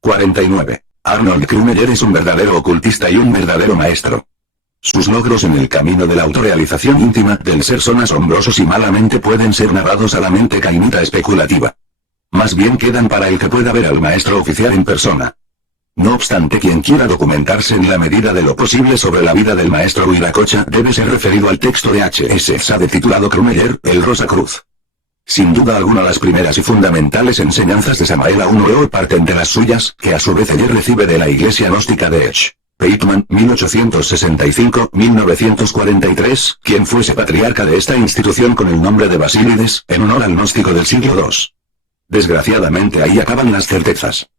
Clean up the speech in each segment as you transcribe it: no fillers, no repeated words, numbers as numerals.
49. Arnold Krummeyer es un verdadero ocultista y un verdadero maestro. Sus logros en el camino de la autorrealización íntima del ser son asombrosos y malamente pueden ser narrados a la mente cainita especulativa. Más bien quedan para el que pueda ver al maestro oficial en persona. No obstante, quien quiera documentarse en la medida de lo posible sobre la vida del maestro Huiracocha debe ser referido al texto de H.S. Sade titulado Krummeyer, el Rosa Cruz. Sin duda alguna las primeras y fundamentales enseñanzas de Samael Aun Weor parten de las suyas, que a su vez Heyer recibe de la Iglesia Gnóstica de Ech. Bateman, 1865-1943, quien fuese patriarca de esta institución con el nombre de Basílides, en honor al gnóstico del siglo II. Desgraciadamente ahí acaban las certezas.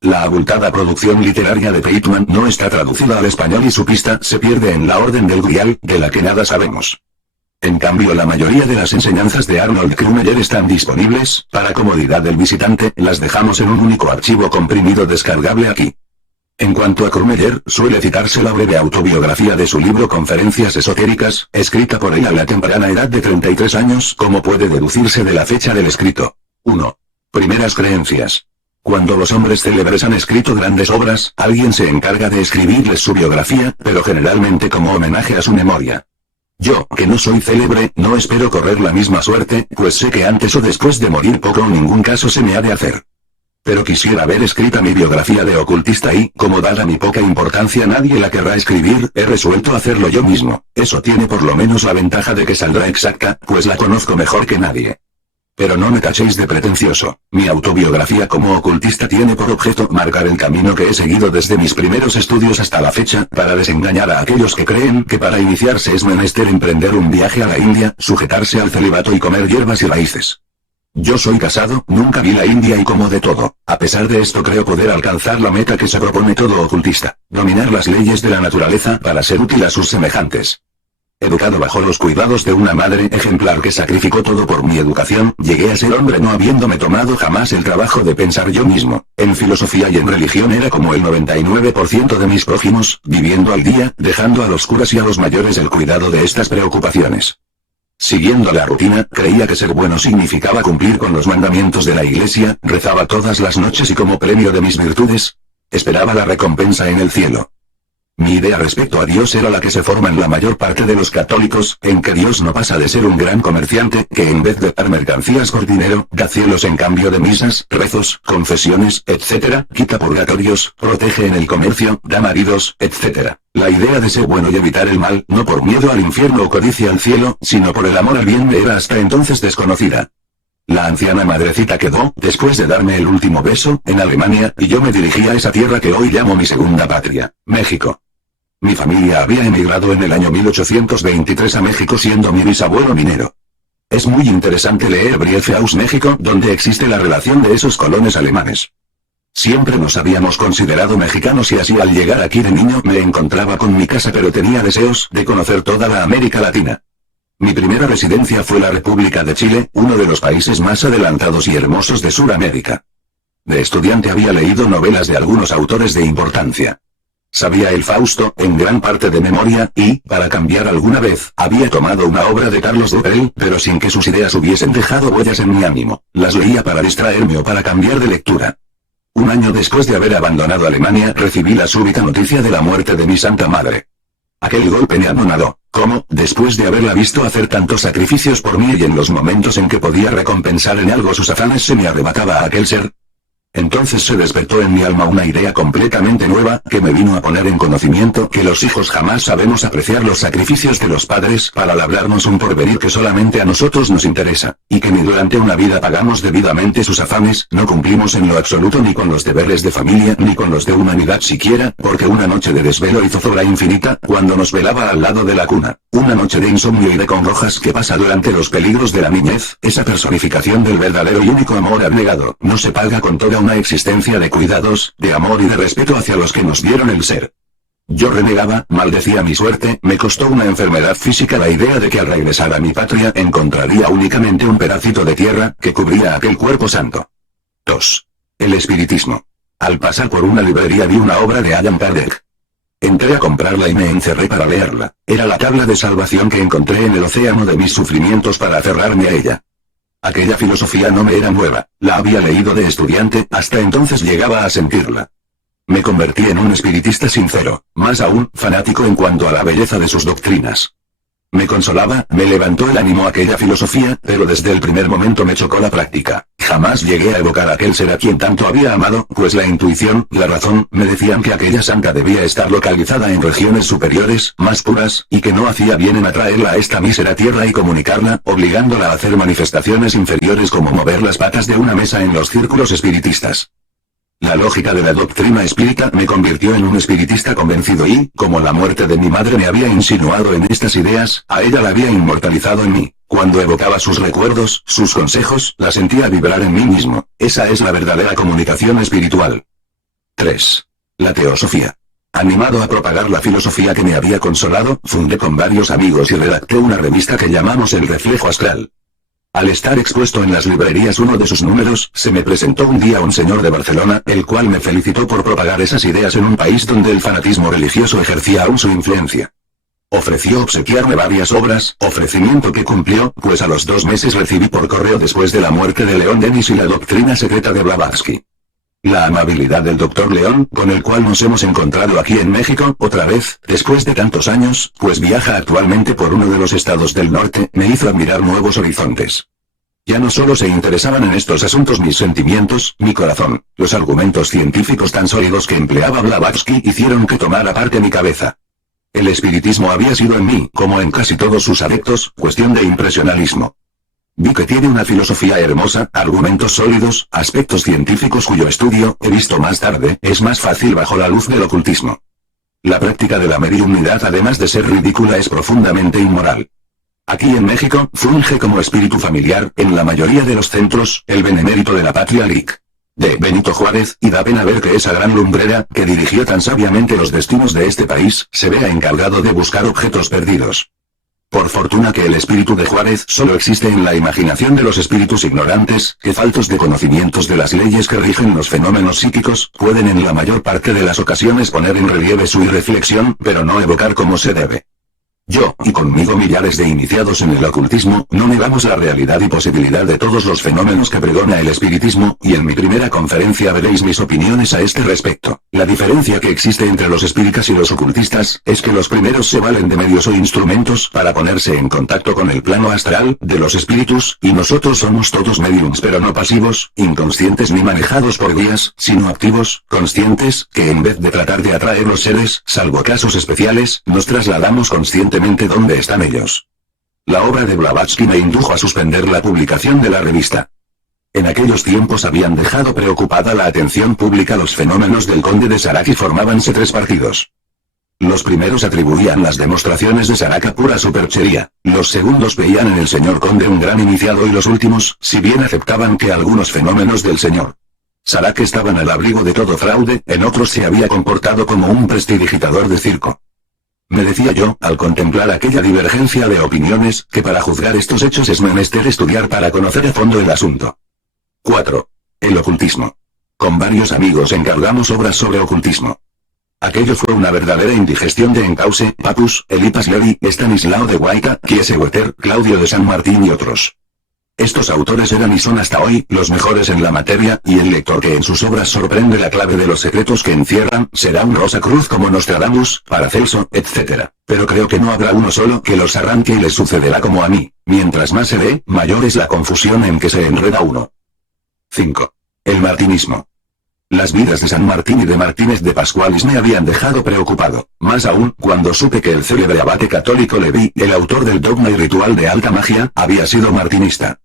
La abultada producción literaria de Bateman no está traducida al español y su pista se pierde en la Orden del Grial, de la que nada sabemos. En cambio, la mayoría de las enseñanzas de Arnold Krummeyer están disponibles, para comodidad del visitante, las dejamos en un único archivo comprimido descargable aquí. En cuanto a Krummeyer, suele citarse la breve autobiografía de su libro Conferencias Esotéricas, escrita por él a la temprana edad de 33 años, como puede deducirse de la fecha del escrito. 1. Primeras creencias. Cuando los hombres célebres han escrito grandes obras, alguien se encarga de escribirles su biografía, pero generalmente como homenaje a su memoria. Yo, que no soy célebre, no espero correr la misma suerte, pues sé que antes o después de morir poco o ningún caso se me ha de hacer. Pero quisiera ver escrita mi biografía de ocultista y, como dada mi poca importancia nadie la querrá escribir, he resuelto hacerlo yo mismo. Eso tiene por lo menos la ventaja de que saldrá exacta, pues la conozco mejor que nadie. Pero no me tachéis de pretencioso. Mi autobiografía como ocultista tiene por objeto marcar el camino que he seguido desde mis primeros estudios hasta la fecha, para desengañar a aquellos que creen que para iniciarse es menester emprender un viaje a la India, sujetarse al celibato y comer hierbas y raíces. Yo soy casado, nunca vi la India y como de todo. A pesar de esto creo poder alcanzar la meta que se propone todo ocultista: dominar las leyes de la naturaleza para ser útil a sus semejantes. Educado bajo los cuidados de una madre ejemplar que sacrificó todo por mi educación, llegué a ser hombre no habiéndome tomado jamás el trabajo de pensar yo mismo. En filosofía y en religión era como el 99% de mis prójimos, viviendo al día, dejando a los curas y a los mayores el cuidado de estas preocupaciones. Siguiendo la rutina, creía que ser bueno significaba cumplir con los mandamientos de la Iglesia, rezaba todas las noches y como premio de mis virtudes, esperaba la recompensa en el cielo. Mi idea respecto a Dios era la que se forma en la mayor parte de los católicos, en que Dios no pasa de ser un gran comerciante, que en vez de dar mercancías por dinero, da cielos en cambio de misas, rezos, confesiones, etc., quita purgatorios, protege en el comercio, da maridos, etc. La idea de ser bueno y evitar el mal, no por miedo al infierno o codicia al cielo, sino por el amor al bien, me era hasta entonces desconocida. La anciana madrecita quedó, después de darme el último beso, en Alemania, y yo me dirigí a esa tierra que hoy llamo mi segunda patria, México. Mi familia había emigrado en el año 1823 a México siendo mi bisabuelo minero. Es muy interesante leer Brief aus México, donde existe la relación de esos colonos alemanes. Siempre nos habíamos considerado mexicanos y así al llegar aquí de niño me encontraba con mi casa, pero tenía deseos de conocer toda la América Latina. Mi primera residencia fue la República de Chile, uno de los países más adelantados y hermosos de Sudamérica. De estudiante había leído novelas de algunos autores de importancia. Sabía el Fausto, en gran parte de memoria, y, para cambiar alguna vez, había tomado una obra de Carlos Duperel, pero sin que sus ideas hubiesen dejado huellas en mi ánimo. Las leía para distraerme o para cambiar de lectura. Un año después de haber abandonado Alemania, recibí la súbita noticia de la muerte de mi santa madre. Aquel golpe me anonadó. ¿Cómo, después de haberla visto hacer tantos sacrificios por mí y en los momentos en que podía recompensar en algo sus afanes, se me arrebataba a aquel ser? Entonces se despertó en mi alma una idea completamente nueva, que me vino a poner en conocimiento que los hijos jamás sabemos apreciar los sacrificios de los padres para labrarnos un porvenir que solamente a nosotros nos interesa, y que ni durante una vida pagamos debidamente sus afanes, no cumplimos en lo absoluto ni con los deberes de familia ni con los de humanidad siquiera, porque una noche de desvelo y zozobra infinita, cuando nos velaba al lado de la cuna, una noche de insomnio y de congojas que pasa durante los peligros de la niñez, esa personificación del verdadero y único amor abnegado, no se paga con toda una existencia de cuidados, de amor y de respeto hacia los que nos dieron el ser. Yo renegaba, maldecía mi suerte, me costó una enfermedad física la idea de que al regresar a mi patria encontraría únicamente un pedacito de tierra que cubría aquel cuerpo santo. 2. El espiritismo. Al pasar por una librería vi una obra de Allan Kardec. Entré a comprarla y me encerré para leerla. Era la tabla de salvación que encontré en el océano de mis sufrimientos para aferrarme a ella. Aquella filosofía no me era nueva, la había leído de estudiante, hasta entonces llegaba a sentirla. Me convertí en un espiritista sincero, más aún, fanático en cuanto a la belleza de sus doctrinas. Me consolaba, me levantó el ánimo aquella filosofía, pero desde el primer momento me chocó la práctica. Jamás llegué a evocar a aquel ser a quien tanto había amado, pues la intuición, la razón, me decían que aquella santa debía estar localizada en regiones superiores, más puras, y que no hacía bien en atraerla a esta mísera tierra y comunicarla, obligándola a hacer manifestaciones inferiores como mover las patas de una mesa en los círculos espiritistas. La lógica de la doctrina espírita me convirtió en un espiritista convencido y, como la muerte de mi madre me había insinuado en estas ideas, a ella la había inmortalizado en mí. Cuando evocaba sus recuerdos, sus consejos, la sentía vibrar en mí mismo. Esa es la verdadera comunicación espiritual. 3. La teosofía. Animado a propagar la filosofía que me había consolado, fundé con varios amigos y redacté una revista que llamamos El Reflejo Astral. Al estar expuesto en las librerías uno de sus números, se me presentó un día un señor de Barcelona, el cual me felicitó por propagar esas ideas en un país donde el fanatismo religioso ejercía aún su influencia. Ofreció obsequiarme varias obras, ofrecimiento que cumplió, pues a los 2 meses recibí por correo después de la muerte de León Denis y la doctrina secreta de Blavatsky. La amabilidad del Dr. León, con el cual nos hemos encontrado aquí en México, otra vez, después de tantos años, pues viaja actualmente por uno de los estados del norte, me hizo admirar nuevos horizontes. Ya no solo se interesaban en estos asuntos mis sentimientos, mi corazón, los argumentos científicos tan sólidos que empleaba Blavatsky hicieron que tomara parte mi cabeza. El espiritismo había sido en mí, como en casi todos sus adeptos, cuestión de impresionalismo. Vi que tiene una filosofía hermosa, argumentos sólidos, aspectos científicos cuyo estudio, he visto más tarde, es más fácil bajo la luz del ocultismo. La práctica de la mediumnidad además de ser ridícula es profundamente inmoral. Aquí en México, funge como espíritu familiar, en la mayoría de los centros, el benemérito de la patria Lic. De Benito Juárez, y da pena ver que esa gran lumbrera, que dirigió tan sabiamente los destinos de este país, se vea encargado de buscar objetos perdidos. Por fortuna que el espíritu de Juárez solo existe en la imaginación de los espíritus ignorantes, que faltos de conocimientos de las leyes que rigen los fenómenos psíquicos, pueden en la mayor parte de las ocasiones poner en relieve su irreflexión, pero no evocar como se debe. Yo, y conmigo millares de iniciados en el ocultismo, no negamos la realidad y posibilidad de todos los fenómenos que pregona el espiritismo, y en mi primera conferencia veréis mis opiniones a este respecto. La diferencia que existe entre los espíritas y los ocultistas, es que los primeros se valen de medios o instrumentos para ponerse en contacto con el plano astral, de los espíritus, y nosotros somos todos mediums pero no pasivos, inconscientes ni manejados por guías, sino activos, conscientes, que en vez de tratar de atraer los seres, salvo casos especiales, nos trasladamos conscientemente dónde están ellos. La obra de Blavatsky me indujo a suspender la publicación de la revista. En aquellos tiempos habían dejado preocupada la atención pública los fenómenos del conde de Sarac y formábanse 3 partidos. Los primeros atribuían las demostraciones de Sarac a pura superchería, los segundos veían en el señor conde un gran iniciado y los últimos, si bien aceptaban que algunos fenómenos del señor Sarac estaban al abrigo de todo fraude, en otros se había comportado como un prestidigitador de circo. Me decía yo, al contemplar aquella divergencia de opiniones, que para juzgar estos hechos es menester estudiar para conocer a fondo el asunto. 4. El ocultismo. Con varios amigos encargamos obras sobre ocultismo. Aquello fue una verdadera indigestión de Encauce, Papus, Elipas Levi, Estanislao de Guaita, Kiesewetter, Claudio de San Martín y otros. Estos autores eran y son hasta hoy, los mejores en la materia, y el lector que en sus obras sorprende la clave de los secretos que encierran, será un Rosacruz como Nostradamus, Paracelso, etc. Pero creo que no habrá uno solo que los arranque y les sucederá como a mí. Mientras más se lee, mayor es la confusión en que se enreda uno. 5. El martinismo. Las vidas de San Martín y de Martínez de Pascualis me habían dejado preocupado, más aún, cuando supe que el célebre abate católico Leví, el autor del dogma y ritual de alta magia, había sido martinista.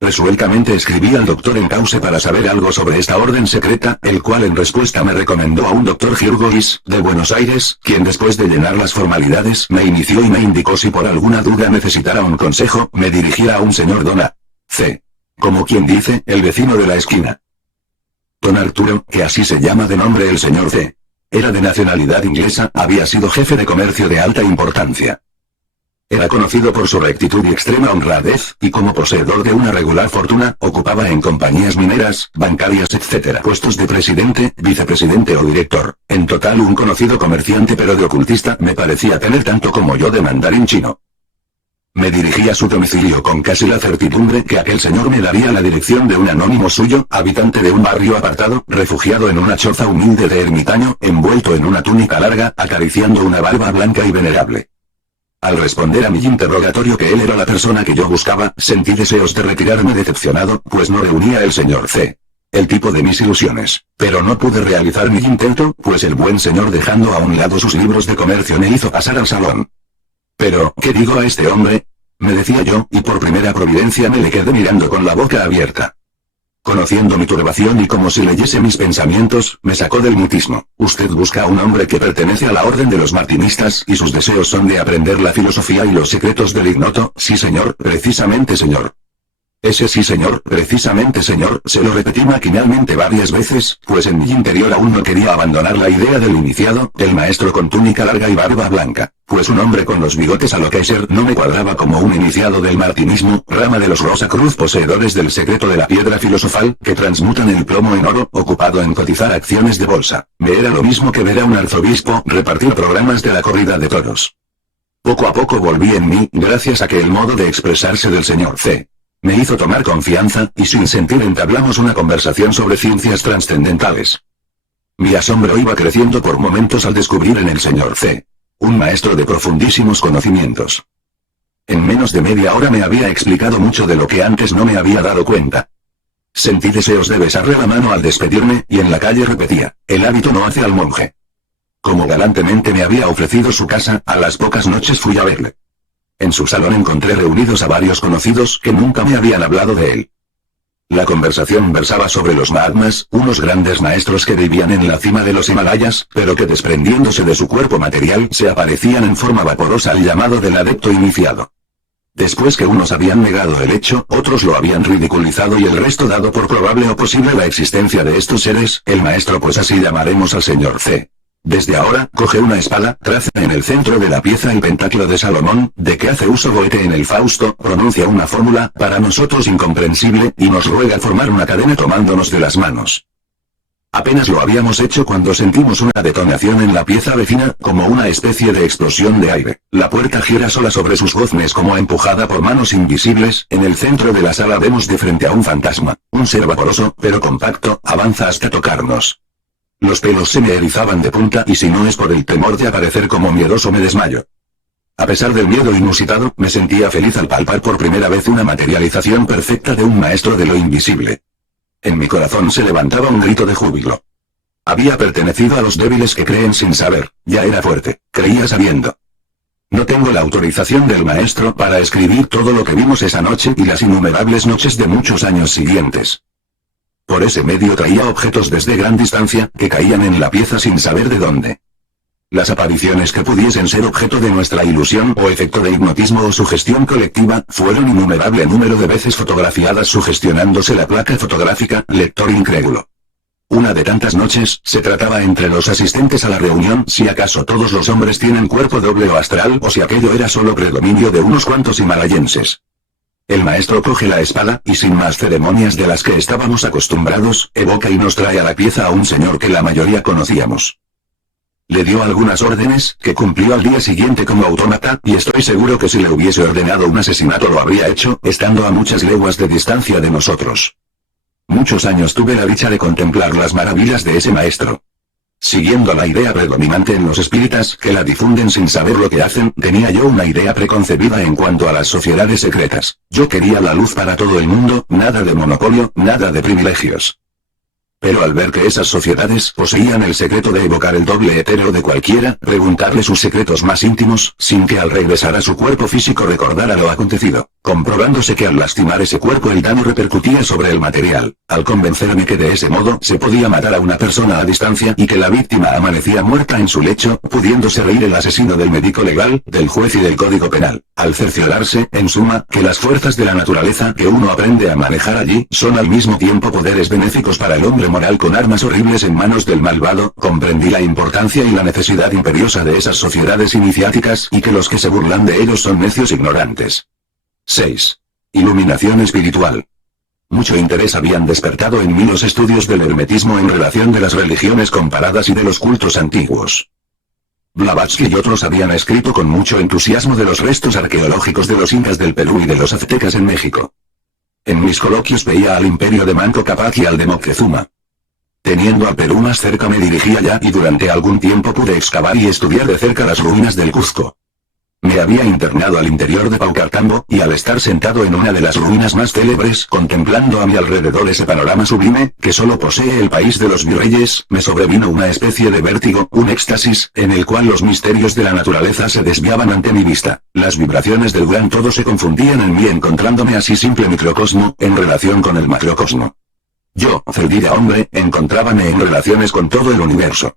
Resueltamente escribí al doctor Encauce para saber algo sobre esta orden secreta, el cual en respuesta me recomendó a un doctor Girgois, de Buenos Aires, quien después de llenar las formalidades, me inició y me indicó si por alguna duda necesitara un consejo, me dirigiera a un señor Don A. C. Como quien dice, el vecino de la esquina. Don Arturo, que así se llama de nombre el señor C. Era de nacionalidad inglesa, había sido jefe de comercio de alta importancia. Era conocido por su rectitud y extrema honradez, y como poseedor de una regular fortuna, ocupaba en compañías mineras, bancarias etc. puestos de presidente, vicepresidente o director. En total un conocido comerciante pero de ocultista me parecía tener tanto como yo de mandarín chino. Me dirigí a su domicilio con casi la certidumbre que aquel señor me daría la dirección de un anónimo suyo, habitante de un barrio apartado, refugiado en una choza humilde de ermitaño, envuelto en una túnica larga, acariciando una barba blanca y venerable. Al responder a mi interrogatorio que él era la persona que yo buscaba, sentí deseos de retirarme decepcionado, pues no reunía el señor C. el tipo de mis ilusiones. Pero no pude realizar mi intento, pues el buen señor, dejando a un lado sus libros de comercio, me hizo pasar al salón. Pero, ¿qué digo a este hombre?, me decía yo, y por primera providencia me le quedé mirando con la boca abierta. Conociendo mi turbación y como si leyese mis pensamientos, me sacó del mutismo. Usted busca a un hombre que pertenece a la orden de los martinistas, y sus deseos son de aprender la filosofía y los secretos del ignoto. Sí señor, precisamente señor. Ese sí señor, precisamente señor, se lo repetí maquinalmente varias veces, pues en mi interior aún no quería abandonar la idea del iniciado, el maestro con túnica larga y barba blanca, pues un hombre con los bigotes a lo Kaiser no me cuadraba como un iniciado del martinismo, rama de los Rosacruz, poseedores del secreto de la piedra filosofal, que transmutan el plomo en oro, ocupado en cotizar acciones de bolsa. Me era lo mismo que ver a un arzobispo repartir programas de la corrida de toros. Poco a poco volví en mí, gracias a que el modo de expresarse del señor C. me hizo tomar confianza, y sin sentir entablamos una conversación sobre ciencias trascendentales. Mi asombro iba creciendo por momentos al descubrir en el señor C. un maestro de profundísimos conocimientos. En menos de media hora me había explicado mucho de lo que antes no me había dado cuenta. Sentí deseos de besarle la mano al despedirme, y en la calle repetía, el hábito no hace al monje. Como galantemente me había ofrecido su casa, a las pocas noches fui a verle. En su salón encontré reunidos a varios conocidos que nunca me habían hablado de él. La conversación versaba sobre los Mahatmas, unos grandes maestros que vivían en la cima de los Himalayas, pero que desprendiéndose de su cuerpo material se aparecían en forma vaporosa al llamado del adepto iniciado. Después que unos habían negado el hecho, otros lo habían ridiculizado y el resto dado por probable o posible la existencia de estos seres, el maestro, pues así llamaremos al señor C. Desde ahora, coge una espada, traza en el centro de la pieza el pentáculo de Salomón, de que hace uso Goethe en el Fausto, pronuncia una fórmula, para nosotros incomprensible, y nos ruega formar una cadena tomándonos de las manos. Apenas lo habíamos hecho cuando sentimos una detonación en la pieza vecina, como una especie de explosión de aire. La puerta gira sola sobre sus goznes como empujada por manos invisibles. En el centro de la sala vemos de frente a un fantasma, un ser vaporoso, pero compacto, avanza hasta tocarnos. Los pelos se me erizaban de punta, y si no es por el temor de aparecer como miedoso me desmayo. A pesar del miedo inusitado, me sentía feliz al palpar por primera vez una materialización perfecta de un maestro de lo invisible. En mi corazón se levantaba un grito de júbilo. Había pertenecido a los débiles que creen sin saber, ya era fuerte, creía sabiendo. No tengo la autorización del maestro para escribir todo lo que vimos esa noche y las innumerables noches de muchos años siguientes. Por ese medio traía objetos desde gran distancia, que caían en la pieza sin saber de dónde. Las apariciones que pudiesen ser objeto de nuestra ilusión o efecto de hipnotismo o sugestión colectiva, fueron innumerable número de veces fotografiadas sugestionándose la placa fotográfica, lector incrédulo. Una de tantas noches, se trataba entre los asistentes a la reunión si acaso todos los hombres tienen cuerpo doble o astral o si aquello era solo predominio de unos cuantos himalayenses. El maestro coge la espada, y sin más ceremonias de las que estábamos acostumbrados, evoca y nos trae a la pieza a un señor que la mayoría conocíamos. Le dio algunas órdenes, que cumplió al día siguiente como autómata, y estoy seguro que si le hubiese ordenado un asesinato lo habría hecho, estando a muchas leguas de distancia de nosotros. Muchos años tuve la dicha de contemplar las maravillas de ese maestro. Siguiendo la idea predominante en los espíritas, que la difunden sin saber lo que hacen, tenía yo una idea preconcebida en cuanto a las sociedades secretas. Yo quería la luz para todo el mundo, nada de monopolio, nada de privilegios. Pero al ver que esas sociedades poseían el secreto de evocar el doble etéreo de cualquiera, preguntarle sus secretos más íntimos, sin que al regresar a su cuerpo físico recordara lo acontecido, comprobándose que al lastimar ese cuerpo el daño repercutía sobre el material, al convencerme que de ese modo se podía matar a una persona a distancia y que la víctima amanecía muerta en su lecho, pudiéndose reír el asesino del médico legal, del juez y del código penal, al cerciorarse, en suma, que las fuerzas de la naturaleza que uno aprende a manejar allí, son al mismo tiempo poderes benéficos para el hombre moral con armas horribles en manos del malvado, comprendí la importancia y la necesidad imperiosa de esas sociedades iniciáticas, y que los que se burlan de ellos son necios ignorantes. 6. Iluminación espiritual. Mucho interés habían despertado en mí los estudios del hermetismo en relación de las religiones comparadas y de los cultos antiguos. Blavatsky y otros habían escrito con mucho entusiasmo de los restos arqueológicos de los incas del Perú y de los aztecas en México. En mis coloquios veía al imperio de Manco Cápac y al de Moctezuma. Teniendo al Perú más cerca me dirigí allá y durante algún tiempo pude excavar y estudiar de cerca las ruinas del Cuzco. Me había internado al interior de Paucartambo, y al estar sentado en una de las ruinas más célebres, contemplando a mi alrededor ese panorama sublime, que solo posee el país de los virreyes, me sobrevino una especie de vértigo, un éxtasis, en el cual los misterios de la naturaleza se desviaban ante mi vista. Las vibraciones del gran todo se confundían en mí encontrándome así simple microcosmo, en relación con el macrocosmo. Yo, Zeldira hombre, encontrábame en relaciones con todo el universo.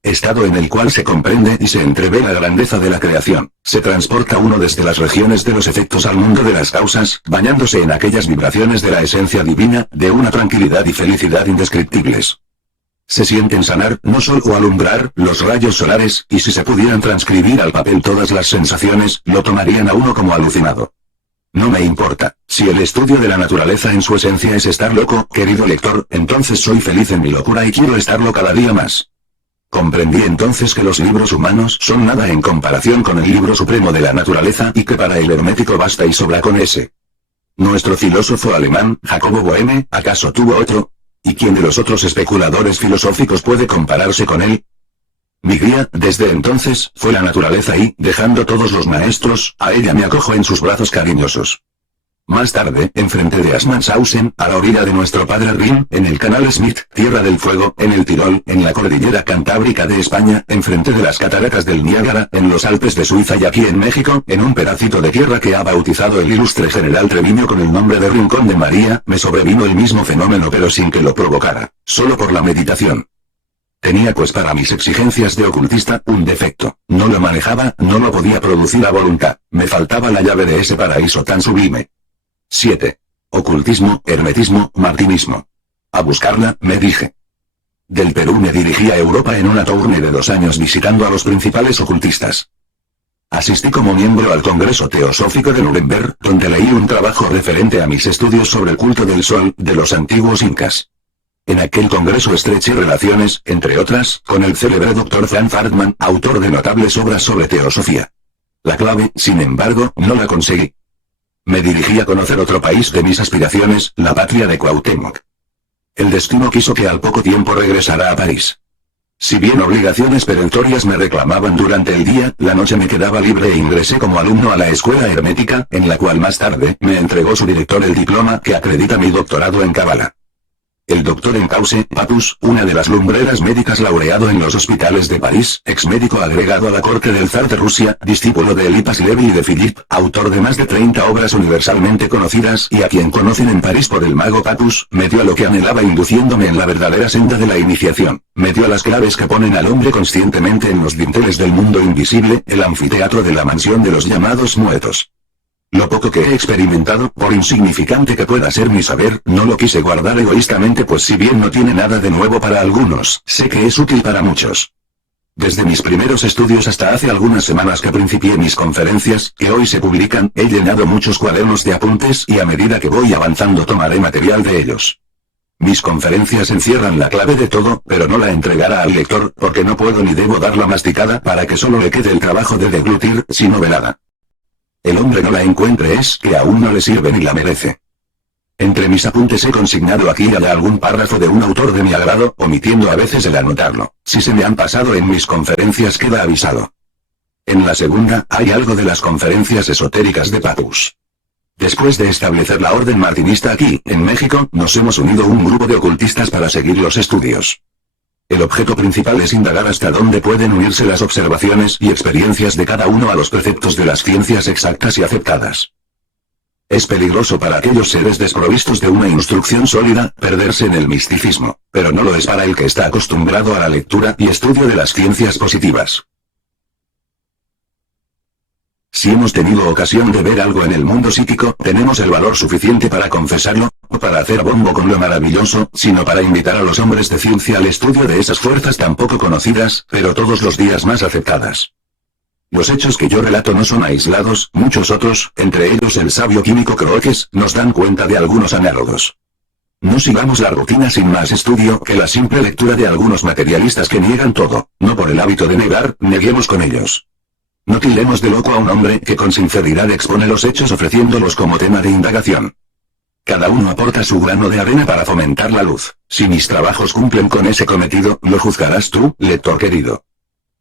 Estado en el cual se comprende y se entrevé la grandeza de la creación, se transporta uno desde las regiones de los efectos al mundo de las causas, bañándose en aquellas vibraciones de la esencia divina, de una tranquilidad y felicidad indescriptibles. Se sienten sanar, no solo alumbrar, los rayos solares, y si se pudieran transcribir al papel todas las sensaciones, lo tomarían a uno como alucinado. No me importa, si el estudio de la naturaleza en su esencia es estar loco, querido lector, entonces soy feliz en mi locura y quiero estarlo cada día más. Comprendí entonces que los libros humanos son nada en comparación con el libro supremo de la naturaleza y que para el hermético basta y sobra con ese. Nuestro filósofo alemán, Jacobo Boehme, ¿acaso tuvo otro? ¿Y quién de los otros especuladores filosóficos puede compararse con él? Mi guía, desde entonces, fue la naturaleza y, dejando todos los maestros, a ella me acojo en sus brazos cariñosos. Más tarde, enfrente de Assmanshausen, a la orilla de nuestro padre Rin, en el canal Smith, Tierra del Fuego, en el Tirol, en la cordillera Cantábrica de España, enfrente de las cataratas del Niágara, en los Alpes de Suiza y aquí en México, en un pedacito de tierra que ha bautizado el ilustre general Treviño con el nombre de Rincón de María, me sobrevino el mismo fenómeno pero sin que lo provocara, solo por la meditación. Tenía pues para mis exigencias de ocultista, un defecto, no lo manejaba, no lo podía producir a voluntad, me faltaba la llave de ese paraíso tan sublime. 7. Ocultismo, hermetismo, martinismo. A buscarla, me dije. Del Perú me dirigí a Europa en una tournée de 2 años visitando a los principales ocultistas. Asistí como miembro al Congreso Teosófico de Nuremberg, donde leí un trabajo referente a mis estudios sobre el culto del sol, de los antiguos incas. En aquel congreso estreché relaciones, entre otras, con el célebre Dr. Franz Hartmann, autor de notables obras sobre teosofía. La clave, sin embargo, no la conseguí. Me dirigí a conocer otro país de mis aspiraciones, la patria de Cuauhtémoc. El destino quiso que al poco tiempo regresara a París. Si bien obligaciones perentorias me reclamaban durante el día, la noche me quedaba libre e ingresé como alumno a la escuela hermética, en la cual más tarde me entregó su director el diploma que acredita mi doctorado en Cábala. El doctor Encausse, Papus, una de las lumbreras médicas laureado en los hospitales de París, ex médico agregado a la corte del zar de Rusia, discípulo de Elipas Levi y de Philippe, autor de más de 30 obras universalmente conocidas y a quien conocen en París por el mago Papus, me dio lo que anhelaba induciéndome en la verdadera senda de la iniciación, me dio las claves que ponen al hombre conscientemente en los dinteles del mundo invisible, el anfiteatro de la mansión de los llamados muertos. Lo poco que he experimentado, por insignificante que pueda ser mi saber, no lo quise guardar egoístamente pues si bien no tiene nada de nuevo para algunos, sé que es útil para muchos. Desde mis primeros estudios hasta hace algunas semanas que principié mis conferencias, que hoy se publican, he llenado muchos cuadernos de apuntes y a medida que voy avanzando tomaré material de ellos. Mis conferencias encierran la clave de todo, pero no la entregará al lector, porque no puedo ni debo darla masticada para que solo le quede el trabajo de deglutir, sino velada. El hombre no la encuentre es que aún no le sirve ni la merece. Entre mis apuntes he consignado aquí y allá algún párrafo de un autor de mi agrado, omitiendo a veces el anotarlo. Si se me han pasado en mis conferencias queda avisado. En la segunda, hay algo de las conferencias esotéricas de Papus. Después de establecer la orden martinista aquí, en México, nos hemos unido un grupo de ocultistas para seguir los estudios. El objeto principal es indagar hasta dónde pueden unirse las observaciones y experiencias de cada uno a los preceptos de las ciencias exactas y aceptadas. Es peligroso para aquellos seres desprovistos de una instrucción sólida, perderse en el misticismo, pero no lo es para el que está acostumbrado a la lectura y estudio de las ciencias positivas. Si hemos tenido ocasión de ver algo en el mundo psíquico, tenemos el valor suficiente para confesarlo, no para hacer bombo con lo maravilloso, sino para invitar a los hombres de ciencia al estudio de esas fuerzas tan poco conocidas, pero todos los días más aceptadas. Los hechos que yo relato no son aislados, muchos otros, entre ellos el sabio químico Crookes, nos dan cuenta de algunos análogos. No sigamos la rutina sin más estudio que la simple lectura de algunos materialistas que niegan todo, no por el hábito de negar, neguemos con ellos. No tildemos de loco a un hombre que con sinceridad expone los hechos ofreciéndolos como tema de indagación. Cada uno aporta su grano de arena para fomentar la luz. Si mis trabajos cumplen con ese cometido, lo juzgarás tú, lector querido.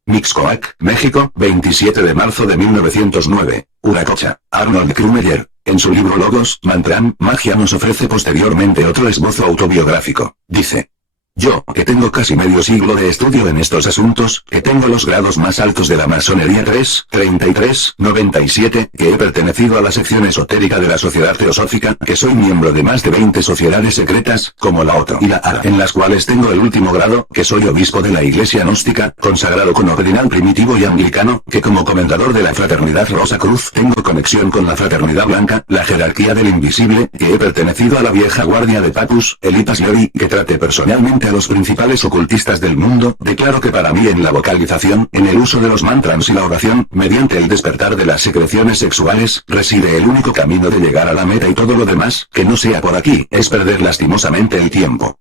Mixcoac, México, 27 de marzo de 1909. Uracocha, Arnold Krumeyer. En su libro Logos, Mantram, Magia nos ofrece posteriormente otro esbozo autobiográfico. Dice: yo, que tengo casi medio siglo de estudio en estos asuntos, que tengo los grados más altos de la masonería 3, 33, 97, que he pertenecido a la sección esotérica de la Sociedad Teosófica, que soy miembro de más de 20 sociedades secretas, como la OTO y la ARA, en las cuales tengo el último grado, que soy obispo de la Iglesia Gnóstica, consagrado con ordinal primitivo y anglicano, que como comendador de la Fraternidad Rosa Cruz tengo conexión con la Fraternidad Blanca, la jerarquía del invisible, que he pertenecido a la vieja guardia de Papus, Elipas Leori, que trate personalmente a los principales ocultistas del mundo, declaro que para mí en la vocalización, en el uso de los mantras y la oración, mediante el despertar de las secreciones sexuales, reside el único camino de llegar a la meta y todo lo demás, que no sea por aquí, es perder lastimosamente el tiempo.